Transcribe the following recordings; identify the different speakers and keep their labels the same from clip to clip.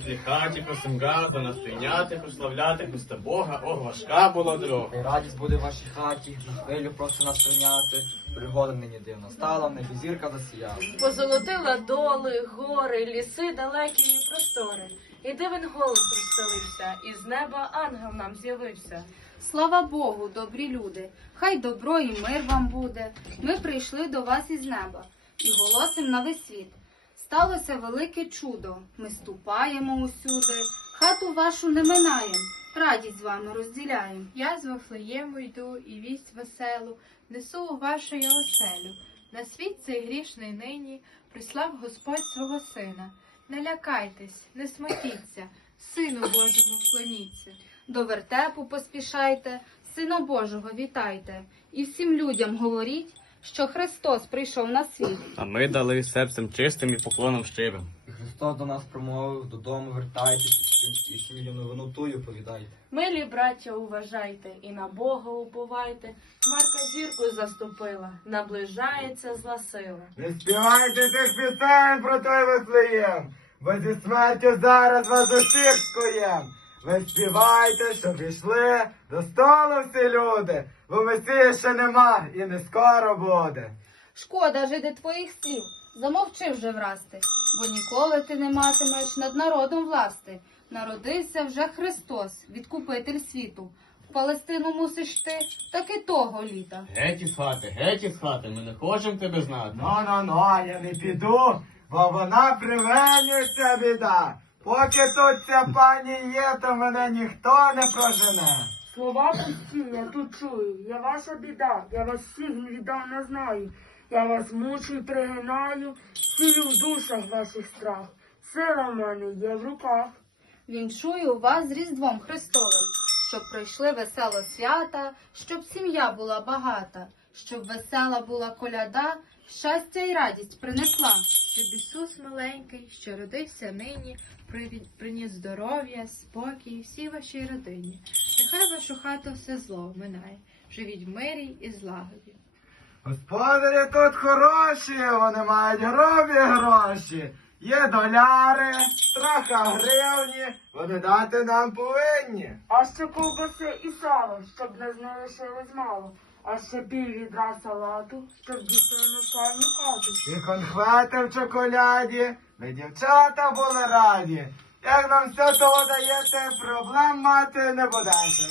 Speaker 1: світлій хаті, просим газа, настояти, прославляти Христа Бога, ох, важка була дорога.
Speaker 2: Хай радість буде в вашій хаті, на хвилю просто нас прийняти. Пригода нині дивна стала, в небі зірка засіяла.
Speaker 3: Позолотила доли, гори, ліси далекі і простори. І дивен голос розстелився, і з неба ангел нам з'явився.
Speaker 4: Слава Богу, добрі люди, хай добро і мир вам буде. Ми прийшли до вас із неба і голосим на весь світ. Сталося велике чудо. Ми ступаємо усюди, хату вашу не минаєм, радість з вами розділяєм.
Speaker 5: Я з Вифлеєму йду і вість веселу, несу у вашу я оселю. На світ цей грішний нині прислав Господь свого сина. Не лякайтесь, не смутіться, Сину Божому вклоніться.
Speaker 4: До вертепу поспішайте, Сина Божого вітайте, і всім людям говоріть, що Христос прийшов на світ.
Speaker 1: А ми дали серцем чистим і поклоном щирим.
Speaker 2: І Христос до нас промовив, додому вертайтесь, і всім новину тую повідайте.
Speaker 3: Милі браття, уважайте і на Бога уповайте. Хмарка зірку заступила, наближається зла сила.
Speaker 6: Не співайте тих пісень про той Вифлеєм, бо зі смертю зараз вас усіх скуєм. Ви співайте, щоб ішли до столу всі люди, бо Месії ще нема і не скоро буде.
Speaker 4: Шкода жиди твоїх слів, замовчи вже врасти, бо ніколи ти не матимеш над народом власти. Народився вже Христос, відкупитель світу. В Палестину мусиш ти таки того літа.
Speaker 1: Геть із хати, геть із хати, ми не хочемо тебе знати.
Speaker 6: Ну, ну, ну, я не піду, бо вона привенюється біда. Поки тут ця пані є, то мене ніхто не прожене.
Speaker 7: Слова пусті, я тут чую, я ваша біда, я вас всіх не знаю. Я вас мучу і пригинаю, сію в душах ваших страх. Сила в мене є в руках.
Speaker 4: Вінчую вас з Різдвом Христовим, щоб пройшли весело свята, щоб сім'я була багата, щоб весела була коляда, щастя й радість принесла.
Speaker 5: Щоб Ісус маленький, що родився нині, приніс здоров'я, спокій всій вашій родині. Нехай вашу хату все зло минає, живіть в мирі і злагоді.
Speaker 6: Господарі тут хороші, вони мають гробі гроші. Є доляри, трохи гривні, вони дати нам повинні.
Speaker 7: А ще ковбаси і сало, щоб не залишилось мало. А ще відра салату, щоб дійшли на славну хату.
Speaker 6: І конфети в чоколяді, ми дівчата були раді. Як нам все того даєте, проблем мати не будете.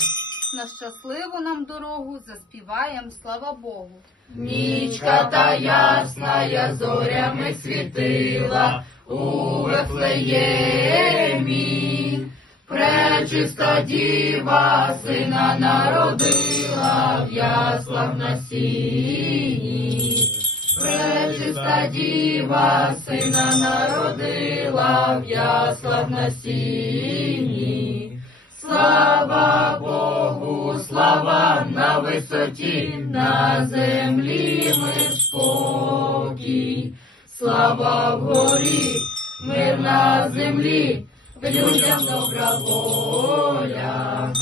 Speaker 4: На щасливу нам дорогу заспіваєм, слава Богу.
Speaker 3: Нічка та ясна, я зорями світила у Вифлеємі. Пречиста діва сина народила в яслах на сіні. Пречиста діва сина народила в яслах на сіні. Слава Богу, слава на висоті, на землі мир спокій. Слава вгорі, мир на землі, людям добра воля.